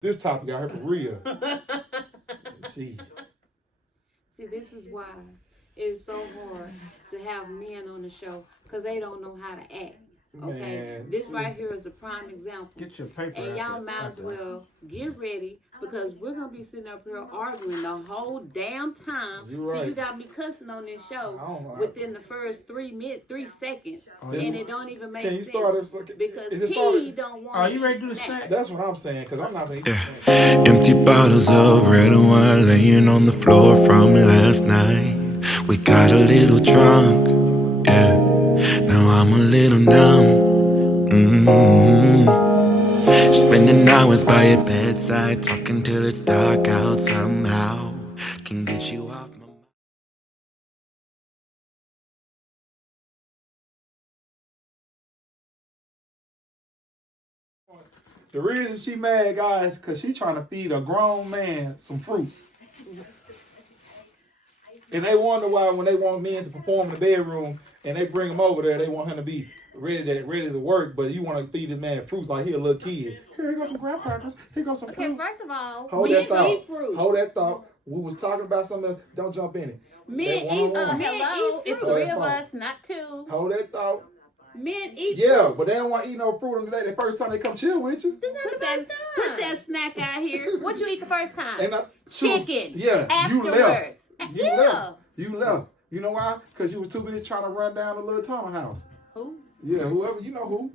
This topic got her for real. See, this is why it's so hard to have men on the show because they don't know how to act. Okay, man, this see. right here is a prime example. Get your paper And out y'all there. might Out as there. well get ready because we're gonna be sitting up here arguing the whole damn time. You So right. you got me cussing on this I show don't know. within the first 3 seconds, Oh, and yeah. it don't even make Can you sense start us? because Is it he started? don't want. Are you ready to do the snacks? That's what I'm saying, because I'm not going to eat Empty bottles of red wine laying on the floor from last night. We got a little drunk, yeah. Now I'm a little numb. Spending hours by your bedside, talking till it's dark out somehow. Can get you off my mind. The reason she mad, guys, because she trying to feed a grown man some fruits. And they wonder why when they want men to perform in the bedroom and they bring him over there, they want him to be ready to work, but you want to feed this man fruits like he a little kid. Here goes some graham crackers. Here goes some Okay, fruits. first of all, Hold men that thought. eat fruit. Hold that thought. We was talking about something else. Don't jump in it. Men That eat one-on-one. men hello, eat it's fruit. 3 of us, not 2. Hold that thought. Men eat Yeah, fruit. but they don't want to eat no fruit on the day. The first time they come chill with you. This not Put the that, first time. put that snack out here. What you eat the first time? And shoot, Chicken. Yeah, you left. Afterwards. You Yeah. left. You left. You know why? Because you was too busy trying to run down the little Thomas house. Who? Yeah, whoever, you know who.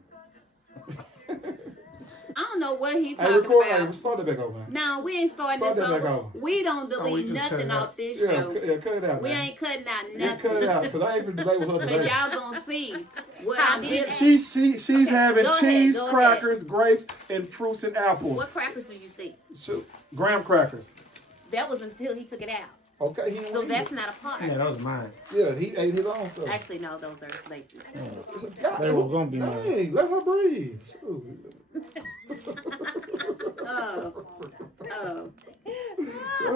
I don't know what he Hey, talking record, hey, about. start that back over, man. No, we ain't starting Start this that back over. over. We don't we delete just cut nothing it off out. this Yeah, show. cut it out, We man. ain't cutting out Yeah, cut it nothing. out, because I ain't gonna debate with her Cause today. y'all gonna see what How I did did. that? She's having go ahead, cheese, go crackers, grapes, and fruits and apples. What crackers do you see? So, graham crackers. That was until he took it out. Okay, he didn't So eat that's it. not a part. Yeah, that was mine. Yeah, he ate his own stuff. Actually, no, those are laces. God, They were gonna be mine. Dang, let her breathe. Shoot. Oh,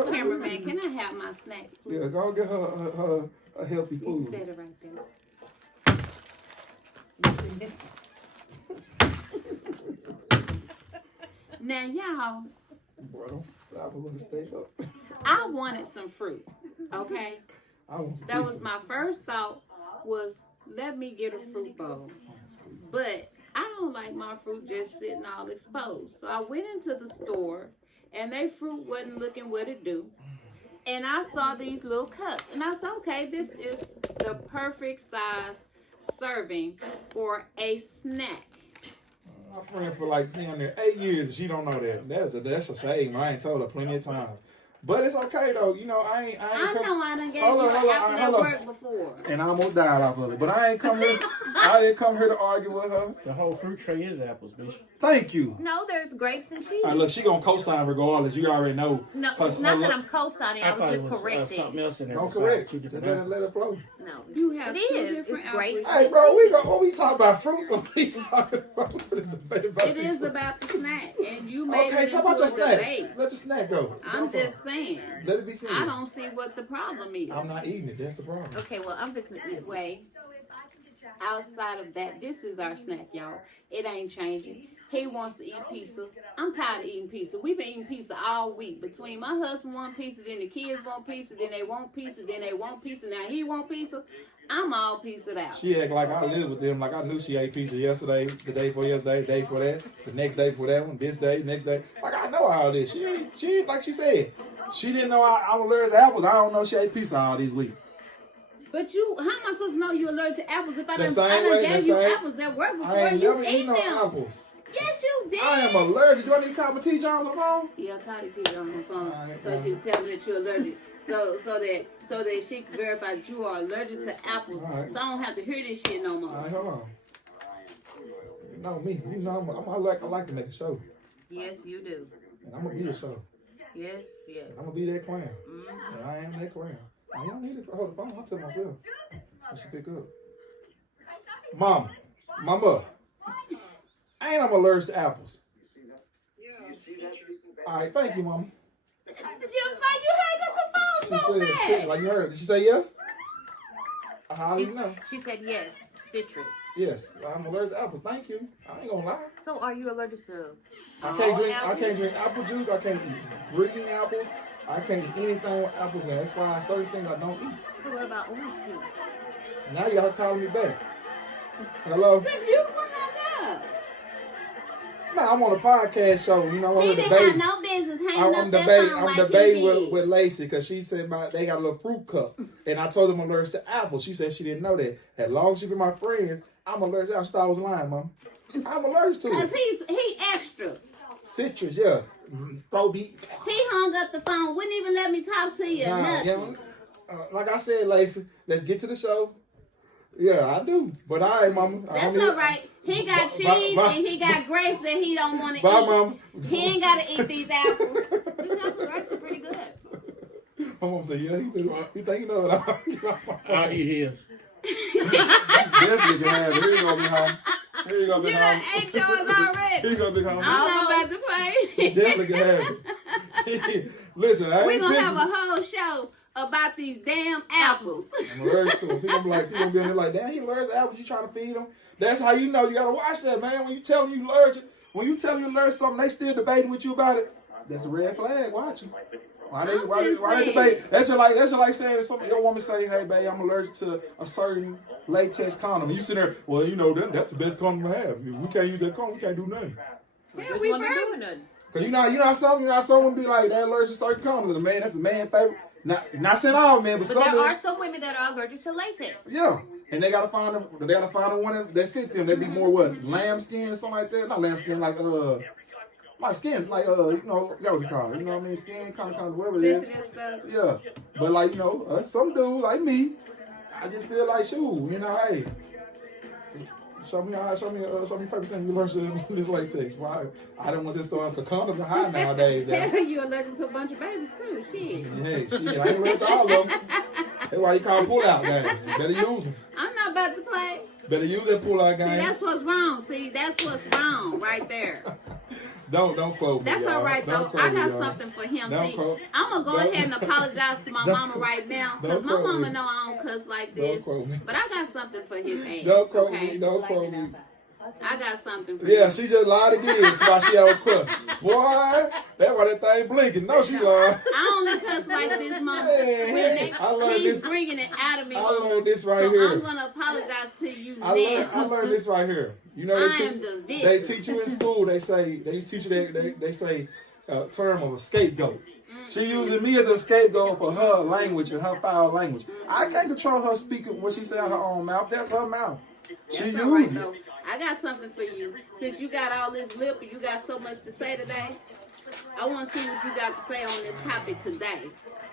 cameraman, can I have my snacks, please? Yeah, go get her healthy You can food. set it right there. Now, y'all, Boy, don't I was gonna stay up. I wanted some fruit. Okay, I want some that was pizza. my first thought. Was let me get a fruit bowl, but I don't like my fruit just sitting all exposed. So I went into the store, and their fruit wasn't looking what it do. And I saw these little cups, and I said, okay, this is the perfect size serving for a snack. My friend for like damn near 8 years, and she don't know that. That's a shame. I ain't told her plenty of times. But it's okay though. You know, I ain't I come, know I done gave Hold you on, an hold on, apple hold at on. work before. and I almost died off of it. But I ain't come here. I didn't come here to argue with her. The whole fruit tray is apples, bitch. Thank you. No, there's grapes and cheese. All right, look, she gonna co-sign regardless. You already know. No, her it's not her that look. I'm co-signing. I I thought was it just was correcting. something else in there. Don't besides correct. two Just different let it flow. No, You have it two is. different It's great. apples. Hey, bro, what we talking about fruits or we talking about It is about the snack, and you made Okay, it talk into about your a snack. debate. Let your snack go. I'm Don't just talk. saying. Let it be seen. I don't see what the problem is. I'm not eating it. That's the problem. Okay, well, I'm fixing to eat. Anyway, outside of that, this is our snack, y'all. It ain't changing. He wants to eat pizza. I'm tired of eating pizza. We've been eating pizza all week. Between my husband want pizza, then the kids want pizza, then they want pizza, then they want pizza. Now he want pizza. I'm all pizzaed out. She act like I live with them, like I knew she ate pizza yesterday, the day before yesterday, the day for that, the next day for that one, this day, next day. Like I know all this. She ain't like she said. She didn't know I'm allergic to apples. I don't know she ate pizza all these weeks. But how am I supposed to know you're allergic to apples if I The done, same I done way, gave the you same- apples at work I before ain't you never ate eaten no them? apples. Yes, you did. I am allergic. Do I need to call my T. Jones on the phone? Yeah, Cotty T on the phone, Alright, so she would tell me that you're allergic. So that she can verify that you are allergic to apples. Alright. So I don't have to hear this shit no more. All right, hold on. You know me. You know I like to make a show. Yes, you do. And I'm going to be a show. Yes, yes. I'm going to be that clown. And I am that clown. I don't need to hold the phone. I'll tell myself. I should pick up. Mama, ain't I'm allergic to apples. All right, thank you, Mama. Why you hang up the She phone so said, fast? like you heard. Did she say yes? How do you know? She said yes. Citrus. Yes, I'm allergic to apples. Thank you. I ain't gonna lie. So are you allergic to? I all can't drink apple juice. I can't eat green apples. I can't eat anything with apples in it. That's why certain things I don't eat. So what about orange juice? Now y'all calling me back. Hello? So you the one hung up. Nah, I'm on a podcast show. You know, He I'm didn't have debating. no business hanging I'm up that debating. phone I'm like debating you did. with Lacey because she said they got a little fruit cup, and I told them I'm allergic to apples. She said she didn't know that. As long as she be my friends, I'm allergic. I thought I was lying, Mom. I'm allergic to Cause it. he extra. Citrus, yeah. Throw beat. He hung up the phone. Wouldn't even let me talk to you. Nah, Nothing. yeah, like I said, Lacey, let's get to the show. Yeah, I do. But all right, Mama. That's all right. He got cheese and he got grapes that he don't want to Bye, eat. Mama. He ain't got to eat these apples. These apples are actually pretty good. My mom said, yeah, he do. He think he know it all. All he hears. Definitely can have it. Here you go, Big Home. Here you go, You Big done Home. ate yours already. Here you go, Big Home. I'm not about to play. Definitely can have it. Listen, I We're ain't going to picky. have a whole show about these damn apples. I'm allergic to them. People be like, people be in there like, damn, he allergic to apples. You trying to feed him? That's how you know you gotta watch that, man. When you tell them you allergic, when you tell them you allergic to something, they still debating with you about it. That's a red flag. Watch them. Why they debate? That's just like saying your woman say, hey, babe, I'm allergic to a certain latex condom. You sit there, well, you know that's the best condom to have. We can't use that condom. We can't do nothing. Yeah, Just we wasn't first. doing nothing. Cause you know someone be like they allergic to certain condoms. The man, that's a man favorite. Not saying all men, but But some. there are some women that are allergic to latex. Yeah, and they gotta find them. They gotta find the one that fit them. They be more what lamb skin or something like that. Not lamb skin, like skin, like you know what you call it. You know what I mean? Skin, kind of whatever it is. Sensitive stuff. Yeah, but like you know, some dudes like me, I just feel like shoot, you know, hey. Show me 5% you learn this latex. Why? I don't want this to the condoms are high nowadays. Hell, you allergic to a bunch of babies too. Shit. Hey, shit, I ain't allergic to all of them. That's why you call pull out game. Better use them. I'm not about to play. Better use that pull out See, game. that's what's wrong. See, that's what's wrong right there. Don't quote me. That's y'all. all right Don't though. quote I me, got y'all. something for him. Don't See, quote- I'm gonna go don't- ahead and apologize to my mama right now because don't my quote mama me. know I don't cuss like Don't this. quote me. But I got something for his age. Don't quote okay? me. Don't quote me. I got something for Yeah, him. she just lied again. That's why she have a quote. Boy, that's why that thing blinking. No, she lied. I only cuss like this, mama. Hey, When I learned he's this. bringing it out of me, I mama. learned this right so here. I'm gonna apologize to you I now. learned this right here. You know I they am the victim. they teach you in school. They used to teach you they say term of a scapegoat. She using me as a scapegoat for her language and her foul language. I can't control her speaking what she say out her own mouth. That's her mouth. She That's all right, used it. though. I got something for you. Since you got all this lip and you got so much to say today, I want to see what you got to say on this topic today.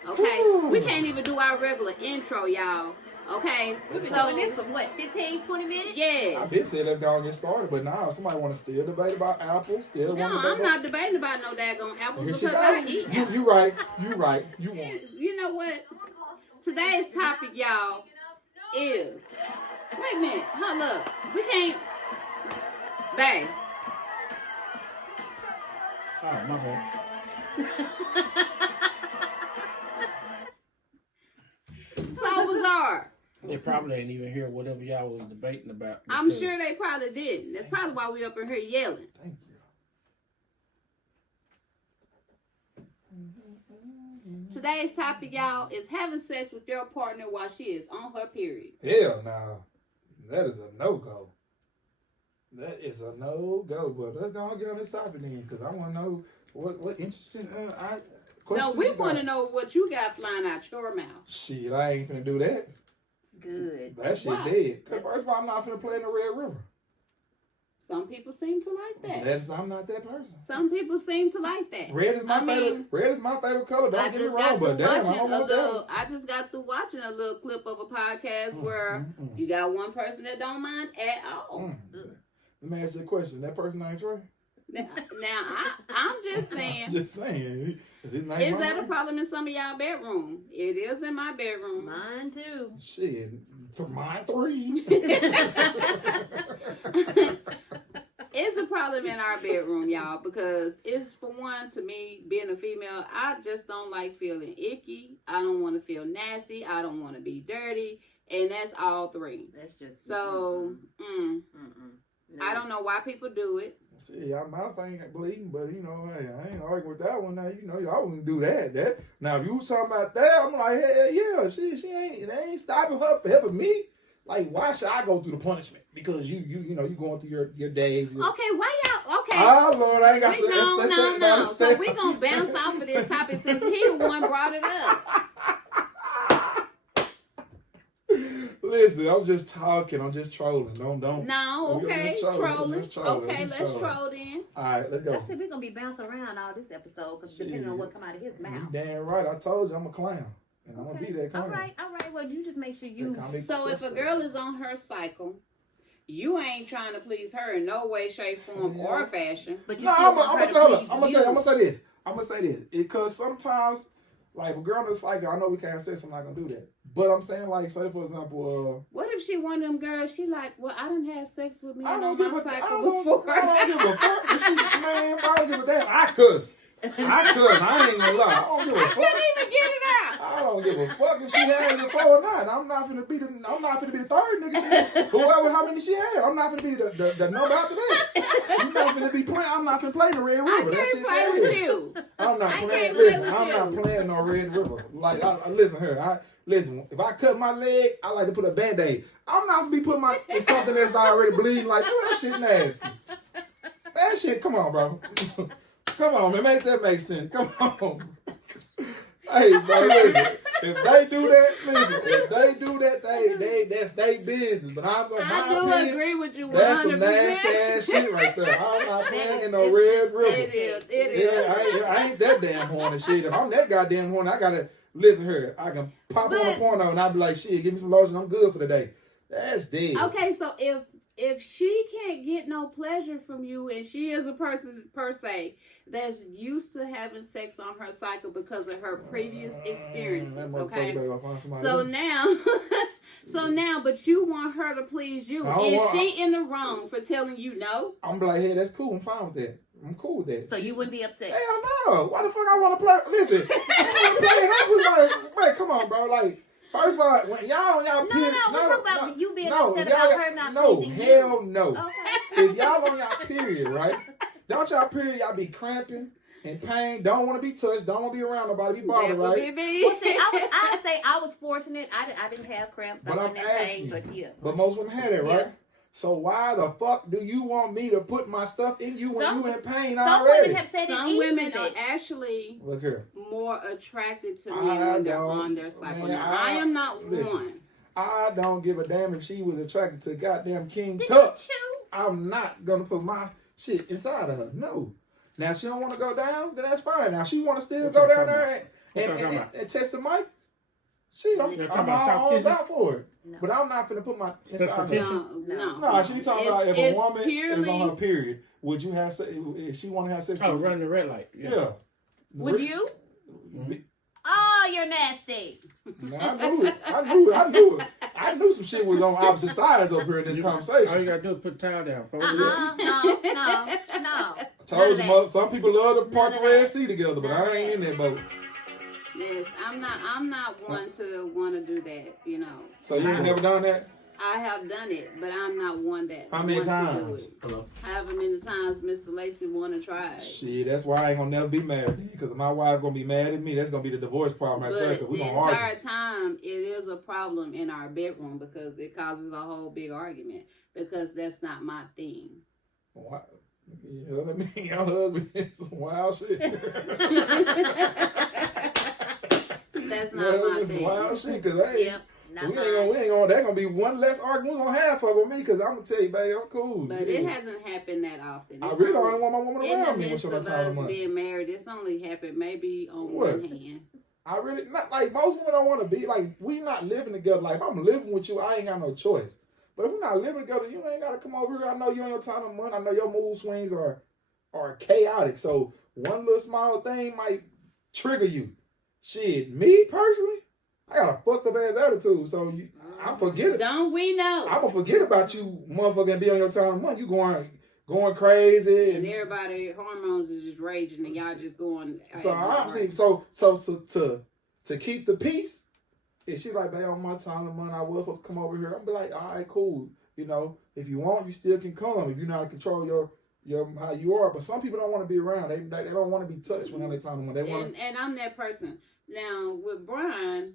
Okay? We can't even do our regular intro, y'all. Okay? So this for what, 15, 20 minutes? I Yeah. been said let's go and get started, but now somebody want to still debate about apples. Still No, want to I'm not debating about no daggone apples Here she because I goes. eat You apples. right. You right. You want. You know what? Today's topic, y'all, is... Wait a minute. Hold up. We can't... Bang. Oh, my bad. So bizarre. They probably ain't even hear whatever y'all was debating about. I'm because sure they probably didn't. That's probably why we up in here yelling. Thank you. Today's topic, y'all, is having sex with your partner while she is on her period. Hell no. That is a no-go. That is a no-go. But let's go and get on this topic then, because I want to know what interesting No, questions we you got. want to know what you got flying out your mouth. Shit, I ain't finna do that. Good. That shit Why? dead. Cause first of all, I'm not finna play in the Red River. Some people seem to like that. I'm not that person. Some people seem to like that. Red is my I mean, favorite. Red is my favorite color. Don't I get me just wrong, got but through damn, I watching don't a want that. little. I just got through watching a little clip of a podcast where you got one person that don't mind at all. Let me ask you a question. That person ain't Trey? Now I'm just saying. Just saying. Is his name Is that a Ryan? problem in some of y'all bedroom? It is in my bedroom. Mine too. Shit. For mine 3. It's a problem in our bedroom, y'all, because it's, for one, to me, being a female, I just don't like feeling icky. I don't want to feel nasty. I don't want to be dirty. And that's all 3. That's just So, No. I don't know why people do it. See, my mouth ain't bleeding, but you know, hey, I ain't arguing with that one. Now, you know, y'all wouldn't do that. Now, if you was talking about that, I'm like, hell yeah, she ain't. It ain't stopping her from helping me. Like, why should I go through the punishment? Because you know, you going through your days. Okay, why y'all? Okay. Oh Lord, I ain't got No. So we gonna bounce off of this topic since he the one brought it up. Listen, I'm just talking. I'm just trolling. Don't. No, okay, trolling. Okay, let's troll then. All right, let's go. I said we're gonna be bouncing around all this episode because depending on what come out of his You mouth. damn right. I told you I'm a clown, and I'm gonna be that clown. All right. Well, you just make sure you. So if a girl is on her cycle, you ain't trying to please her in no way, shape, form, or fashion. But you No, still I'm want her gonna to please say you. I'm gonna say this because sometimes, like a girl is like, I know we can't say, so I'm not gonna do that. But I'm saying, like, say for example, What if she one of them girls? She like, well, I done had sex with me I on don't my give a cycle I before. don't give a fuck. If she, man, I don't give a damn. I cuss. I ain't gonna lie. I don't give a I fuck. couldn't even get it out. I don't give a fuck if she had it before or not. I'm not finna be the third nigga. Whoever, how many she had, I'm not finna be the number after that. I'm not finna be playing. I'm not finna play the Red River. I That can't shit play dead. with you. I'm not I playing. can't play Listen, with I'm you. not playing no Red River. Like, I listen here. Listen. If I cut my leg, I like to put a Band-Aid. I'm not gonna be putting my in something that's already bleeding. Like, that shit nasty. That shit. Come on, bro. Come on, man. Make that make sense. Come on. Hey, bro, listen. If they do that, that's their business. But I'm gonna. I do agree with you 100%. That's some nasty ass shit right there. I'm not playing in no Red River. It is. Yeah, I ain't that damn horny shit. If I'm that goddamn horny, I gotta listen here. I can pop on a porno and I'll be like, shit, give me some lotion. I'm good for the day. That's dead. Okay, so if she can't get no pleasure from you, and she is a person per se that's used to having sex on her cycle because of her previous experiences, okay? So now, but you want her to please you. Is she in the wrong for telling you no? I'm like, hey, that's cool. I'm fine with that. I'm cool with that. So you wouldn't be upset? Hell no. Why the fuck I want to play? Listen, I was like, man, come on, bro. Like, first of all, when y'all on y'all period, we're talking about you being upset about her not pleasing you. Hell no. Okay. If y'all on y'all period, right? Don't y'all period, y'all be cramping and pain, don't want to be touched, don't want to be around nobody, be bothered, right? Well, see, I'd say I was fortunate. I didn't have cramps. But I I'm wasn't in asking pain, but yeah. But most women had it, right? Yeah. So why the fuck do you want me to put my stuff in you when you in pain Some already? women have said Some women are actually Look here. more attracted to men when they're on their cycle. Now, I am not one. I don't give a damn if she was attracted to goddamn King Tut. I'm not gonna put my shit inside of her. No. Now she don't want to go down, then that's fine. Now she want to still go down there and test the mic. Shit, I'm all out for it. No. But I'm not gonna put my inside of her. No. No, she's talking about if a woman is on her purely- period, would you have sex? If she want to have sex? Oh, with you? running the red light. Yeah. Would you? Oh, you're nasty. Man, I knew it. I knew some shit was on opposite sides up here in this All conversation. you gotta do is put the towel down. Fold it up. No. I told you, some people love to part the Red Sea together, but I ain't in that boat. Yes, I'm not one to want to do that, you know. So you ain't never done that? I have done it, but I'm not one that How many wants to do times? it. Hello. However many times Mr. Lacey want to try it. Shit, that's why I ain't gonna never be married. Because my wife gonna be mad at me. That's gonna be the divorce problem right there. But Because we the gonna argue. entire time, it is a problem in our bedroom because it causes a whole big argument because that's not my thing. What? Yeah, I mean, your husband is some wild shit. That's not my Some thing. wild shit. Because hey. Yep. We ain't gonna, that gonna be one less argument we gonna have fuck with me, because I'm gonna tell you, baby, I'm cool. But it hasn't happened that often. I really don't want my woman in around the me when midst she of don't time of us money. being married, it's only happened maybe on What? one hand. I really, not like most women don't want to be, like, we not living together. Like, if I'm living with you, I ain't got no choice. But if we're not living together, you ain't gotta come over here. I know you on your time of money. I know your mood swings are chaotic. So one little small thing might trigger you. Shit, me personally, I got a fucked up ass attitude. So I'm forgetting. Don't we know? I'm gonna forget about you, motherfucker, and be on your time of money. You going crazy, and everybody hormones is just raging, and y'all just going. So I'm saying, so to keep the peace, if she like, babe, on my time and money, I was supposed to come over here. I'll be like, all right, cool. You know, if you want, you still can come. If you know how to control your how you are. But some people don't want to be around. They don't want to be touched when they time and money. They want. And I'm that person. Now with Brian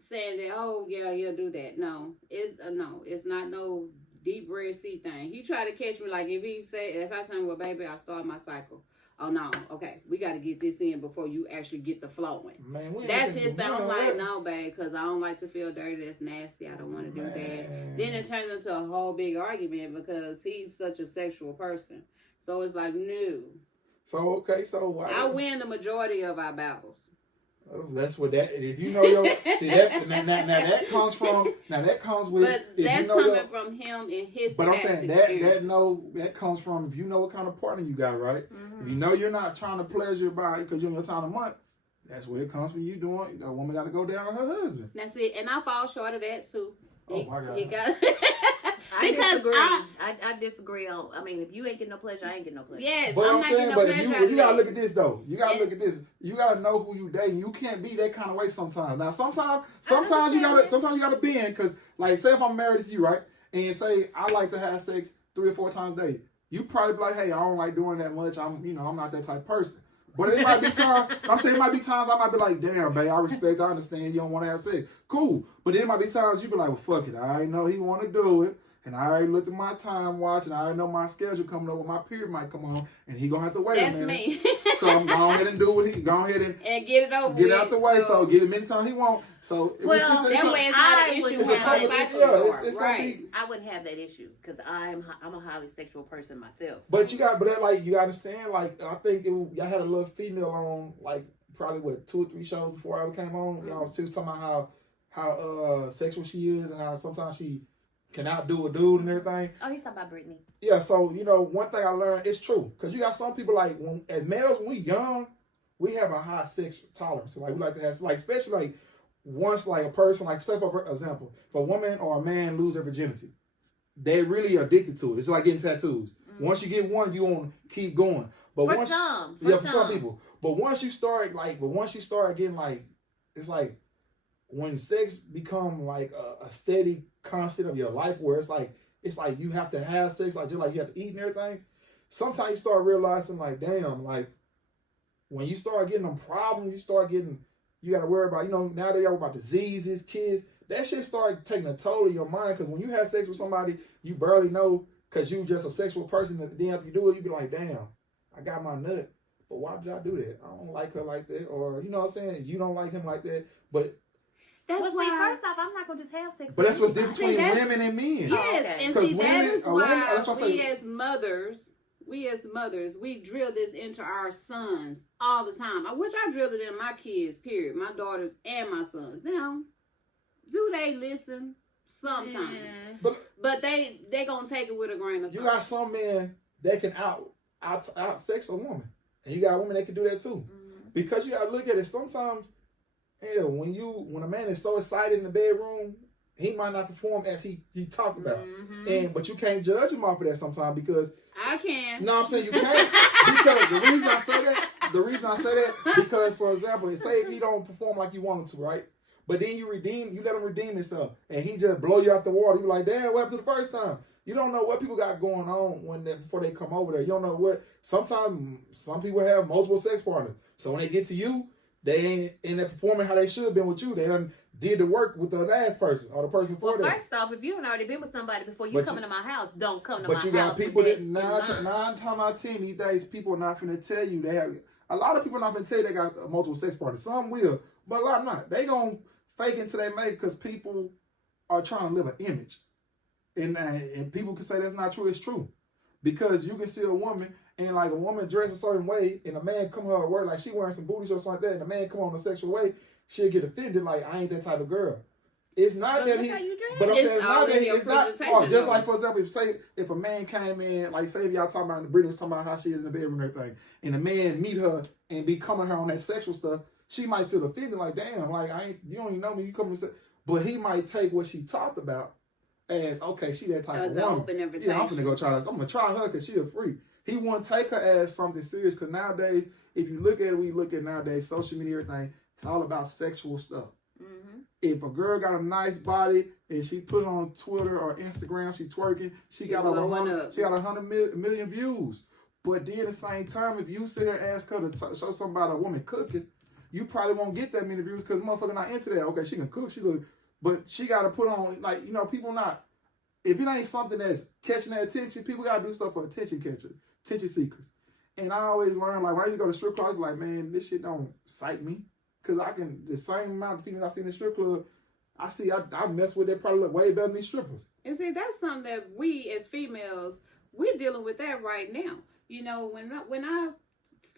saying that, oh yeah, he'll do that. No, it's not no deep Red Sea thing. He tried to catch me like if I tell him, well, baby, I start my cycle. Oh no, okay, we got to get this in before you actually get the flowing. Man, that's his thing. I'm like, no, babe, because I don't like to feel dirty. That's nasty. I don't want to do that. Then it turns into a whole big argument because he's such a sexual person. So it's like, no. So okay, so I win the majority of our battles. That's what that. If you know your see, that's now that comes from that comes with. But that's coming from him and his. But I'm saying that comes from if you know what kind of partner you got, right? Mm-hmm. If you know you're not trying to pleasure your body because you're in your time of month, that's where it comes from. You doing a woman got to go down to her husband. That's it, and I fall short of that too. Oh my God! I disagree on. I mean, if you ain't getting no pleasure, I ain't getting no pleasure. Yes, but I'm saying, but you gotta look at this though. You gotta look at this. You gotta know who you dating. You can't be that kind of way sometimes. Now, sometimes you gotta bend because, like, say if I'm married to you, right, and say I like to have sex 3 or 4 times a day, you probably be like, hey, I don't like doing that much. I'm not that type of person. But it might be times. I'm saying it might be times I might be like, damn, babe, I understand you don't want to have sex. Cool. But then it might be times you be like, well, fuck it. I already know he want to do it. And I already looked at my time watch, and I already know my schedule coming up when my period might come on, and he gonna have to wait a minute. That's me. So I'm going ahead and do what he go ahead and get it over. Get out the way. So get it many times he want. So that way it's not an issue. It's right. I wouldn't have that issue because I'm a highly sexual person myself. So. But you got you understand. Like I think y'all had a little female on like probably 2 or 3 shows before I came on. Y'all was talking about how sexual she is and how sometimes she can outdo a dude and everything. Oh, he's talking about Brittany. Yeah, so, one thing I learned, it's true. Because you got some people, like, as males, when we young, we have a high sex tolerance. So, like, we like to have, like, especially, like, once, like, a person, like, say, for example, if a woman or a man lose their virginity, they really are addicted to it. It's like getting tattoos. Mm-hmm. Once you get one, you want to keep going. But for some people. But once you start getting, like, it's like, when sex become, like, a steady constant of your life where it's like you have to have sex, like just like you have to eat and everything. Sometimes you start realizing like, damn, like when you start getting them problems, you got to worry about, now they are about diseases, kids. That shit start taking a toll of your mind because when you have sex with somebody you barely know because you just a sexual person, and then after you do it, you be like, damn, I got my nut, but why did I do that? I don't like her like that, or you know what I'm saying? You don't like him like that, but. That's why. First off, I'm not gonna just have sex. But that's what's different between women and men. Yes, and see, that is why we as mothers, we drill this into our sons all the time. Which I drill it in my kids, period. My daughters and my sons. Now, do they listen? Sometimes. Yeah. But they gonna take it with a grain of salt. You got some men that can out sex a woman. And you got women that can do that too. Mm-hmm. Because you gotta look at it sometimes. Hell, when a man is so excited in the bedroom, he might not perform as he talked about. Mm-hmm. But you can't judge him off of that sometimes because I can. No, I'm saying you can't because the reason I say that because, for example, say if he don't perform like you want him to, right? But then you let him redeem himself, and he just blow you out the water. You be like, damn, what happened to the first time? You don't know what people got going on before they come over there. You don't know what. Sometimes some people have multiple sex partners, so when they get to you. They ain't in there performing how they should have been with you. They done did the work with the last person or the person before that. First off, if you ain't already been with somebody before you come into my house, don't come to my house. But you got people that 9 times out of 10 these days, people are not finna tell you they have. A lot of people are not finna tell you they got multiple sex partners. Some will, but a lot not. They gonna fake it until they make because people are trying to live an image, and people can say that's not true. It's true because you can see a woman. And like a woman dressed a certain way, and a man come her word like she wearing some booty shorts like that, and a man come on a sexual way, she'll get offended like I ain't that type of girl. It's not that he, but I'm saying it's not that he. It's not. Oh, just like for example, if a man came in, like say if y'all talking about the Brittany was talking about how she is in the bedroom and everything, and a man meet her and be coming her on that sexual stuff, she might feel offended like damn, like you don't even know me, you come and say, but he might take what she talked about as okay, she that type of woman. Open invitation. Yeah, I'm gonna try her because she a freak. He wouldn't take her as something serious because nowadays, if you look at it, we look at nowadays, social media, everything, it's all about sexual stuff. Mm-hmm. if a girl got a nice body and she put it on Twitter or Instagram, she twerking, she got blow over one 100, up. she got 100 million views. But then at the same time, if you sit there and ask her to show somebody a woman cooking, you probably won't get that many views because motherfucker not into that. Okay, she can cook, she look, but she got to put on, like, you know, people not, if it ain't something that's catching their attention, people got to do stuff for attention seekers. And I always learn, like, when I used to go to strip clubs, like, man, this shit don't excite me. Because I can, the same amount of females I see in the strip club, I mess with that probably look way better than these strippers. And see, that's something that we as females, we're dealing with that right now. You know, when I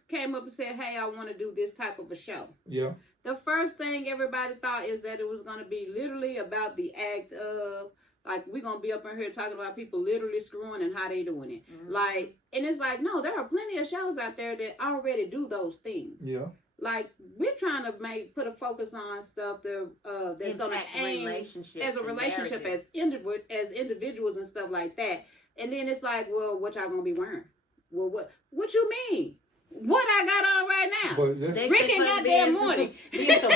came up and said, hey, I want to do this type of a show. Yeah. The first thing everybody thought is that it was going to be literally about the act of, like, we're going to be up in here talking about people literally screwing and how they doing it. Mm-hmm. Like, and it's like, no, there are plenty of shows out there that already do those things. Yeah. Like, we're trying to put a focus on stuff that that's going to aim as a relationship, as individuals and stuff like that. And then it's like, well, what y'all gonna be wearing? Well, what you mean? What I got on right now? But that's, Rick and goddamn Morty.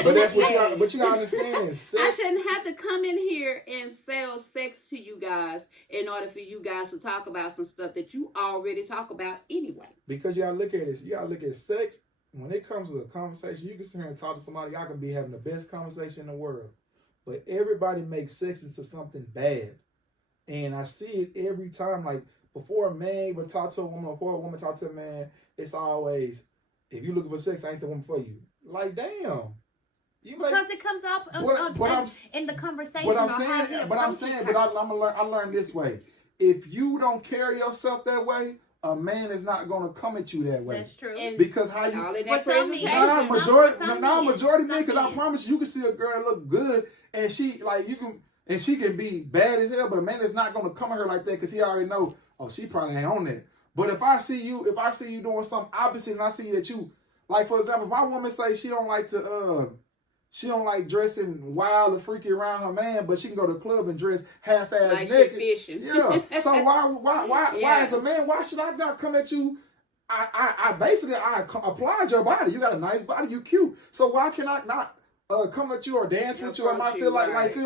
but that's what you gotta understand. Sex, I shouldn't have to come in here and sell sex to you guys in order for you guys to talk about some stuff that you already talk about anyway. because you gotta look at this. You gotta look at sex. When it comes to a conversation, you can sit here and talk to somebody. Y'all can be having the best conversation in the world, but everybody makes sex into something bad, and I see it every time. Like, before a man would talk to a woman, before a woman talk to a man, it's always, if you looking for sex, I ain't the woman for you. Like, damn. Because it comes off in the conversation. But I'm saying, I learned this way. If you don't carry yourself that way, a man is not gonna come at you that way. That's true. Because how you All in For that some presentation. majority men, because I promise you can see a girl look good and she can be bad as hell, but a man is not gonna come at her like that because he already know, oh, she probably ain't on that. But if I see you doing something opposite and I see that you, like, for example, if my woman say she don't like dressing wild and freaky around her man, but she can go to the club and dress half-ass Like naked. she fishing. Yeah. So why as a man, why should I not come at you? I applaud your body. You got a nice body. You cute. So why can I not come at you or dance with you? I might feel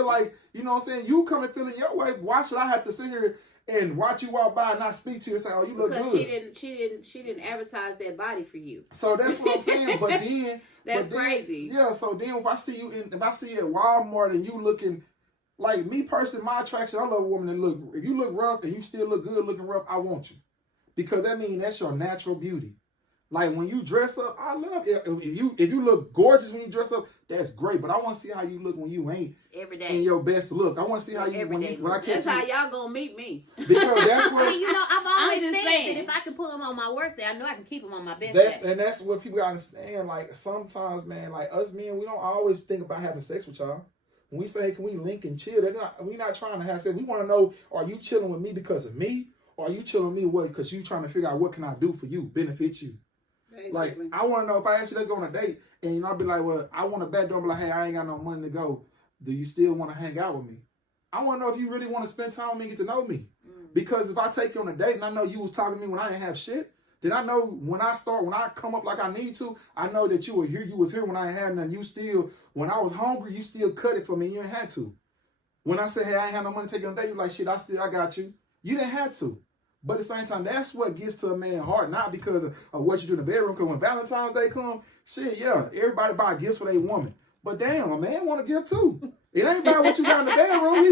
like you know what I'm saying? You come and feel it your way. Why should I have to sit here and watch you walk by and not speak to you and say, oh, you look because good? she didn't advertise that body for you. So that's what I'm saying. But then That's crazy. Yeah, so then if I see you at Walmart and you looking, like, me personally, my attraction, I love a woman that look, if you look rough and you still look good looking rough, I want you. Because that means that's your natural beauty. Like, when you dress up, I love it. If you look gorgeous when you dress up, that's great. But I want to see how you look when you ain't every day in your best look. I want to see how you when I catch That's you. how y'all gonna meet me. Because that's what I've always just said saying. that if I can put them on my worst day, I know I can keep them on my best day. that's what people gotta understand. Like, sometimes, man, like, us men, we don't always think about having sex with y'all. When we say, hey, can we link and chill? We're not trying to have sex. We want to know, are you chilling with me because of me? Or are you chilling with me because you trying to figure out what can I do for you, benefit you? Basically. Like, I want to know if I ask you, let's go on a date, and I'll be like, well, I want a back door, be like, hey, I ain't got no money to go. Do you still want to hang out with me? I want to know if you really want to spend time with me and get to know me. Because if I take you on a date and I know you was talking to me when I didn't have shit, then I know when I come up like I need to, I know that you were here. You was here when I ain't had nothing. You still, when I was hungry, you still cut it for me. You ain't had to. When I say, hey, I ain't had no money to take you on a date, you're like, shit, I got you. You didn't have to. But at the same time, that's what gets to a man's heart, not because of what you do in the bedroom. Because when Valentine's Day come, shit, yeah, everybody buy gifts for their woman. But damn, a man want to give too. It ain't about what you got in the bedroom.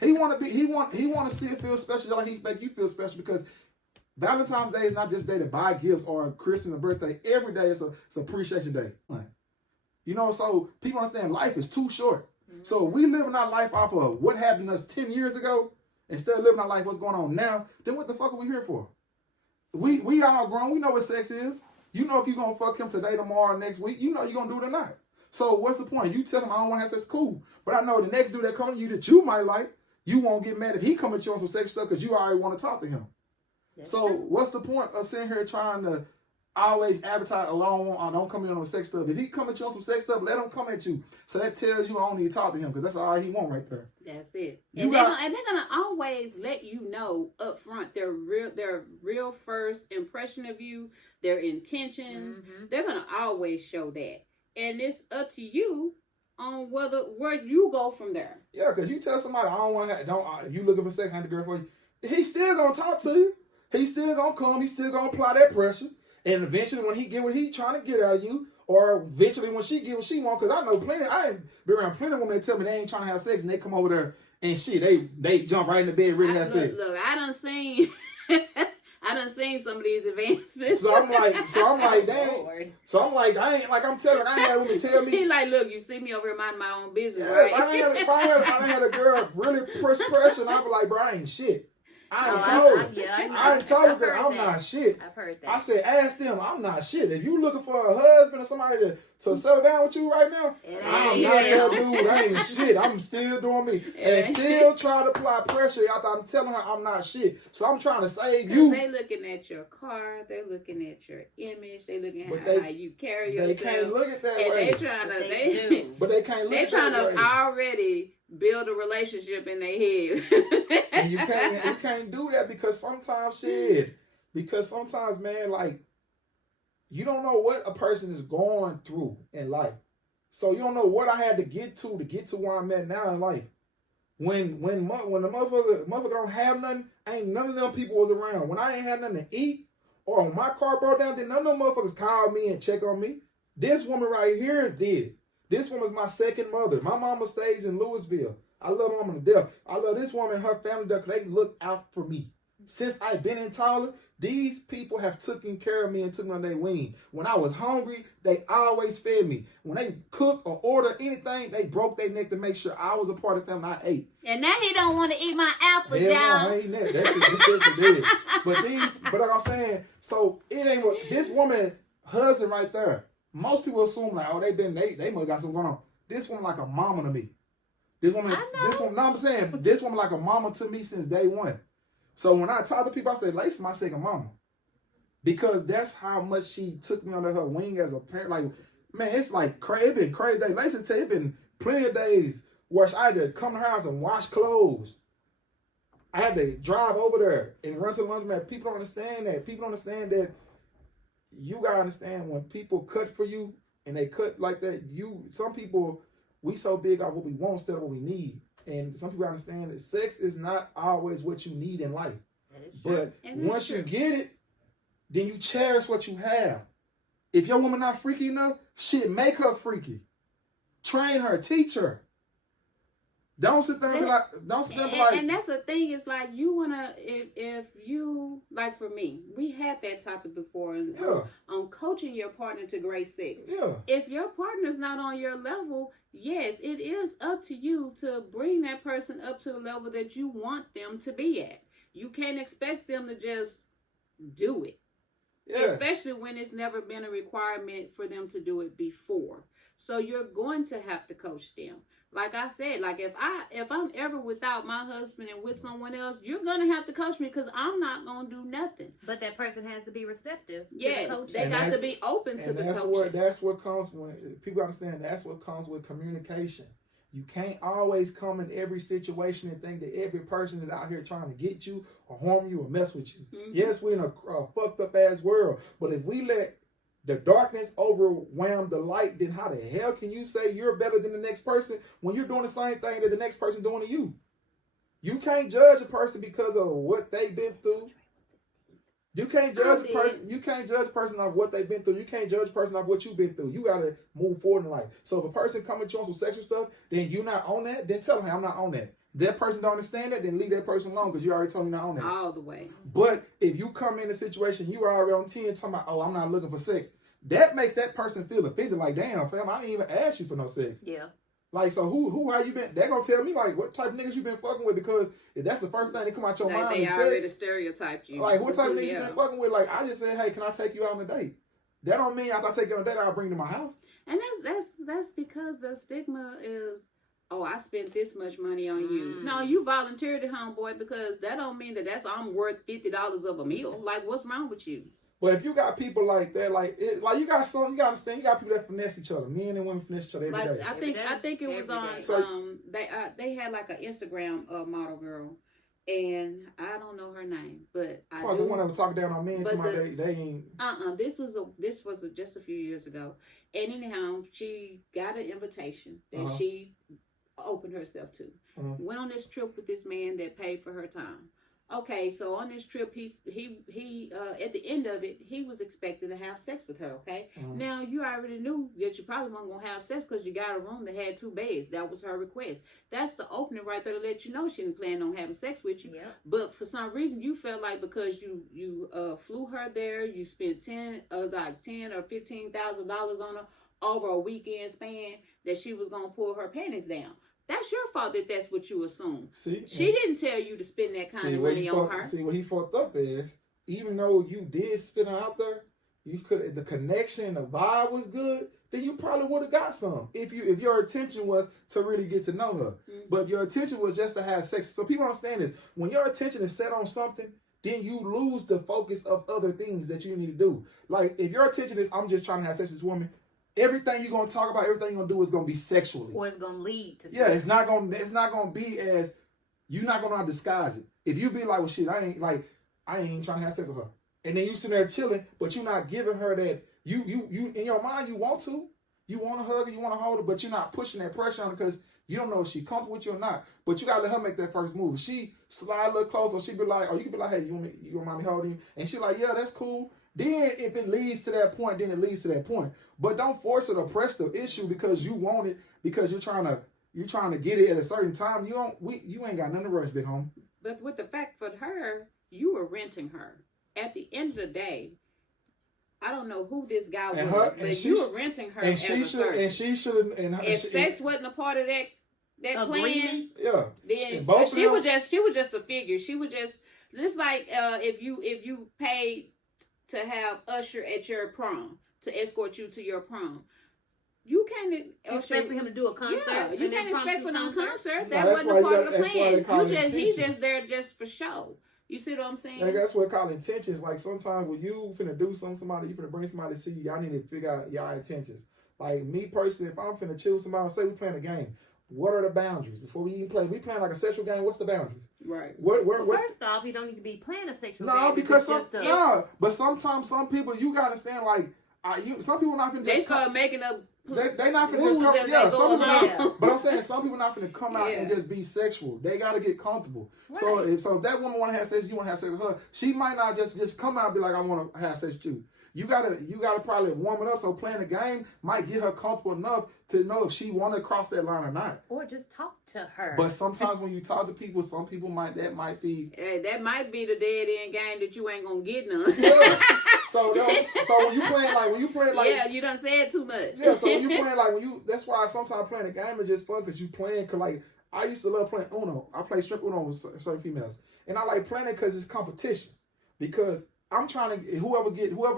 He want to still feel special. Like, he make you feel special, because Valentine's Day is not just a day to buy gifts or Christmas and birthday. Every day it's appreciation day. You know, so people understand life is too short. So if we living our life off of what happened to us 10 years ago, instead of living our life what's going on now, then what the fuck are we here for? We all grown. We know what sex is. You know if you're going to fuck him today, tomorrow, next week, you know you're going to do it or not. So what's the point? You tell him I don't want to have sex, cool. But I know the next dude that come to you that you might like, you won't get mad if he come at you on some sex stuff because you already want to talk to him. So what's the point of sitting here trying to always advertise alone? Don't come in on sex stuff. If he come at you on some sex stuff, let him come at you. So that tells you I don't need to talk to him, because that's all he want right there. That's it. And they're gonna always let you know up front their real first impression of you, their intentions. They're gonna always show that. And it's up to you on where you go from there. Yeah, because you tell somebody I don't want to have, if you looking for sex, I ain't the girl for you. He's still gonna talk to you. He's still gonna come. He's still gonna apply that pressure. And eventually, when he get what he trying to get out of you, or eventually when she get what she want, because I know plenty. I ain't been around plenty of women that tell me they ain't trying to have sex, and they come over there and shit. They jump right in the bed, ready to have sex. Look, I done seen. I done seen some of these advances. So I'm like, dang. Lord. So I'm like, I'm telling, I ain't had women tell me. He like, look, you see me over here minding my own business, Yeah, right? I had a girl really push pressure, and I be like, bro, I ain't shit. I ain't Oh, told her. I ain't told I've her heard I'm that. not shit. I've heard that. I said, ask them, I'm not shit. If you looking for a husband or somebody to settle down with you right now, I'm ain't not him. that dude. I ain't shit. I'm still doing me. And still trying to apply pressure after I'm telling her I'm not shit. So I'm trying to save you. They looking at your car, they're looking at your image, they looking But at how you carry They yourself. can't look at that and way. they trying to, They do. But they can't look they at trying that to way. already build a relationship in their head. And you can't do that because sometimes, man, like, you don't know what a person is going through in life. So you don't know what I had to get to where I'm at now in life. When the motherfucker don't have nothing, ain't none of them people was around. When I ain't had nothing to eat, or when my car broke down, then none of them motherfuckers called me and check on me. This woman right here did. This woman's my second mother. My mama stays in Louisville. I love my mama to death. I love this woman and her family because they look out for me. Since I've been in Tyler, these people have taken care of me and took me on their wing. When I was hungry, they always fed me. When they cook or order anything, they broke their neck to make sure I was a part of the family. I ate. And now he don't want to eat my apples, Hell no, I y'all. ain't eating that. That shit dead. But like I'm saying, so it ain't what this woman husband right there. Most people assume like, oh, they must got something going on. This woman like a mama to me. This woman, no, I'm saying this woman like a mama to me since day one. So when I talk to people, I say, Lacey, my second mama. Because that's how much she took me under her wing as a parent. Like, man, it's like crazy. It been crazy days. Lacey tell you, it been plenty of days where I had to come to her house and wash clothes. I had to drive over there and run to the laundromat. People don't understand that. People don't understand that. You gotta understand when people cut for you and they cut like that. Some people, we so big on what we want instead of what we need. And some people understand that sex is not always what you need in life. But once you get it, then you cherish what you have. If your woman not freaky enough, shit, make her freaky. Train her, teach her. Don't sit there and be like, and that's the thing, is like you wanna, if you, like for me, we had that topic before on coaching your partner to great sex. Yeah. If your partner's not on your level, yes, it is up to you to bring that person up to the level that you want them to be at. You can't expect them to just do it. Yeah. Especially when it's never been a requirement for them to do it before. So you're going to have to coach them. Like I said, like if I'm ever without my husband and with someone else, you're gonna have to coach me because I'm not gonna do nothing. But that person has to be receptive. Yes, to the coaching. they got to be open to the coaching. That's what comes when people understand. That's what comes with communication. You can't always come in every situation and think that every person is out here trying to get you or harm you or mess with you. Mm-hmm. Yes, we're in a fucked up ass world, but if we let the darkness overwhelm the light, then how the hell can you say you're better than the next person when you're doing the same thing that the next person doing to you? You can't judge a person because of what they've been through. You can't judge a person. You can't judge a person off what they've been through. You can't judge a person off what you've been through. You gotta move forward in life. So if a person coming to you on some sexual stuff, then you're not on that. Then tell them, hey, I'm not on that. That person don't understand that, then leave that person alone because you already told me not on that. All the way. But if you come in a situation, you are already on 10 talking about, oh, I'm not looking for sex. That makes that person feel offended. Like, damn, fam, I didn't even ask you for no sex. Yeah. Like, so who have you been? They're gonna tell me like what type of niggas you been fucking with, because if that's the first thing that come out your mind they is already sex. stereotyped you. Like, what type of niggas you been fucking with? Like, I just said, hey, can I take you out on a date? That don't mean after I take you on a date, I'll bring you to my house. And that's because the stigma is, oh, I spent this much money on you. No, you volunteered it, homeboy, because that don't mean that I'm worth $50 of a meal. Like, what's wrong with you? But if you got people like that, you gotta understand, you got people that finesse each other. Men and women finesse each other every day. I think it was on. So, they had like an Instagram model girl, and I don't know her name, but I So the one that was talking down on men But to my the- they ain't. This was just a few years ago, and anyhow, she got an invitation that she opened herself to. Went on this trip with this man that paid for her time. Okay, so on this trip, he at the end of it, he was expected to have sex with her. Okay, now you already knew that you probably weren't gonna have sex because you got a room that had 2 beds. That was her request. That's the opening right there to let you know she didn't plan on having sex with you. Yep. But for some reason, you felt like because you flew her there, you spent $10 or $15,000 on her over a weekend span, that she was gonna pull her panties down. That's your fault that that's what you assumed. See, She didn't tell you to spend that kind of money on her. See, what he fucked up is, even though you did spin her out there, you could, the connection, the vibe was good, then you probably would have got some. If your intention was to really get to know her. But your intention was just to have sex. So people understand this. When your attention is set on something, then you lose the focus of other things that you need to do. Like, if your attention is, I'm just trying to have sex with this woman, everything you're gonna talk about, everything you're gonna do is gonna be sexually. Or it's gonna lead to Yeah, it's not gonna be as, you're not gonna disguise it. If you be like, well, shit, I ain't even trying to have sex with her, and then you sitting there chilling, but you're not giving her that. You in your mind, you want to hug her, you want to hold her, but you're not pushing that pressure on her because you don't know if she's comfortable with you or not. But you gotta let her make that first move. If she slide a little closer, she be like, or you can be like, hey, you want me holding you? And she like, yeah, that's cool. Then if it leads to that point, then it leads to that point. But don't force it or press the issue because you want it, because you're trying to get it at a certain time. You ain't got nothing to rush, big homie. But with the fact for her, you were renting her. At the end of the day, I don't know who this guy was, but you were renting her. And she should. If sex wasn't a part of that plan, yeah, then she was just a figure. She was just like if you paid to have Usher at your prom, to escort you to your prom. You can't expect for him to do a concert. Yeah, you can't expect for no concert. No, That wasn't a part of the plan. He's just there just for show. You see what I'm saying? Like, that's what call intentions. Like, sometimes when you finna do something, somebody, you finna bring somebody to see you, y'all need to figure out y'all intentions. Like, me personally, if I'm finna chill with somebody, say we playing a game, what are the boundaries? Before we even play, we playing like a sexual game, what's the boundaries? Right. First off, you don't need to be playing a sexual game. No, because but sometimes some people, you gotta understand, like, some people not finna just they start making up. They not finna just come. Yeah, some people not. But I'm saying some people not finna come out and just be sexual. They gotta get comfortable. Right. So if that woman want to have sex, you want to have sex with her. She might not just come out and be like, I want to have sex with you. You gotta probably warm it up. So playing the game might get her comfortable enough to know if she want to cross that line or not. Or just talk to her. But sometimes when you talk to people, some people might be. That might be the dead end game that you ain't gonna get none. Yeah. So when you playing like yeah, you done said too much. Yeah, so when you playing that's why sometimes playing the game is just fun because you playing. Cause like I used to love playing Uno. I play strip Uno with certain females, and I like playing it because it's competition. Because I'm trying to whoever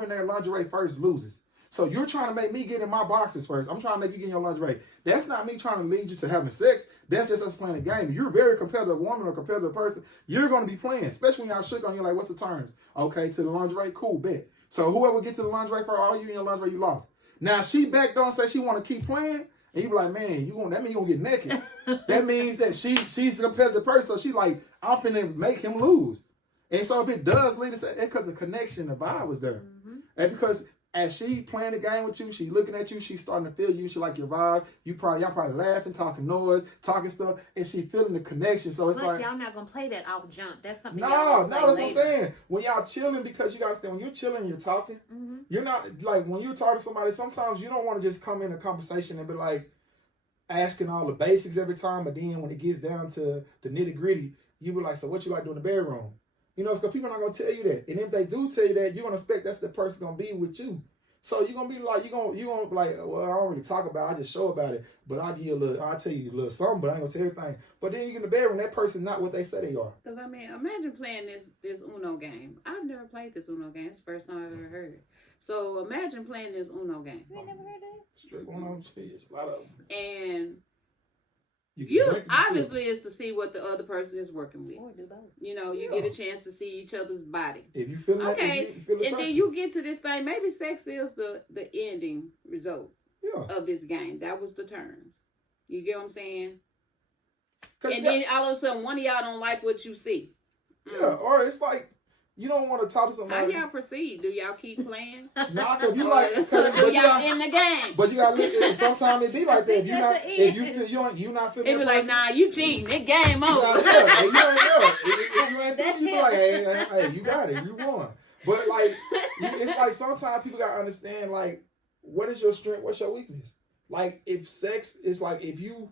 in their lingerie first loses. So you're trying to make me get in my boxes first. I'm trying to make you get in your lingerie. That's not me trying to lead you to having sex. That's just us playing a game. If you're a very competitive woman or competitive person, you're going to be playing. Especially when y'all shook on you like, what's the terms? Okay, to the lingerie, cool, bet. So whoever gets to the lingerie first, all you in your lingerie, you lost. Now she back down and say she want to keep playing, and you be like, man, that means you gonna get naked. That means that she's a competitive person. So she like, I'm finna make him lose. And so if it does lead to, because the connection, the vibe was there. Mm-hmm. And because as she playing the game with you, she looking at you, she's starting to feel you, she like your vibe. Y'all probably laughing, talking noise, talking stuff, and she feeling the connection. So it's but like y'all not gonna play that off jump. That's something. No, that's what I'm saying. When y'all chilling, because you gotta understand, when you're chilling, you're talking. Mm-hmm. You're not like when you're talking to somebody. Sometimes you don't want to just come in a conversation and be like asking all the basics every time. But then when it gets down to the nitty gritty, you be like, so what you like doing in the bedroom? You know, because people are not going to tell you that. And if they do tell you that, you're going to expect that's the person going to be with you. So you're going to be like, you're going to be like, well, I don't really talk about it. I just show about it. But I'll tell you a little something, but I ain't going to tell everything. But then you get in the bedroom, that person's not what they say they are. Because, I mean, imagine playing this Uno game. I've never played this Uno game. It's the first time I've ever heard it. So imagine playing this Uno game. You ain't never heard that? Straight Uno, it's a lot of them. And you obviously is to see what the other person is working with. Or do both. You know, you get a chance to see each other's body. If you feel like and then you get to this thing. Maybe sex is the ending result of this game. That was the terms. You get what I'm saying? And then all of a sudden, one of y'all don't like what you see. Yeah, or it's like you don't want to talk to How somebody. y'all proceed? Do y'all keep playing? Nah, cause you Or like, do but you y'all got, in the game? but you got to look at it. Sometimes it be like that. If you not, That's the if you feel you not feeling They be that like, person, nah, you cheating. It game you over. not there. If you ain't there. If you ain't there, That's you be him. like, hey, you got it, you won. But like, it's like sometimes people gotta understand like, what is your strength? What's your weakness? Like, if sex is like, if you.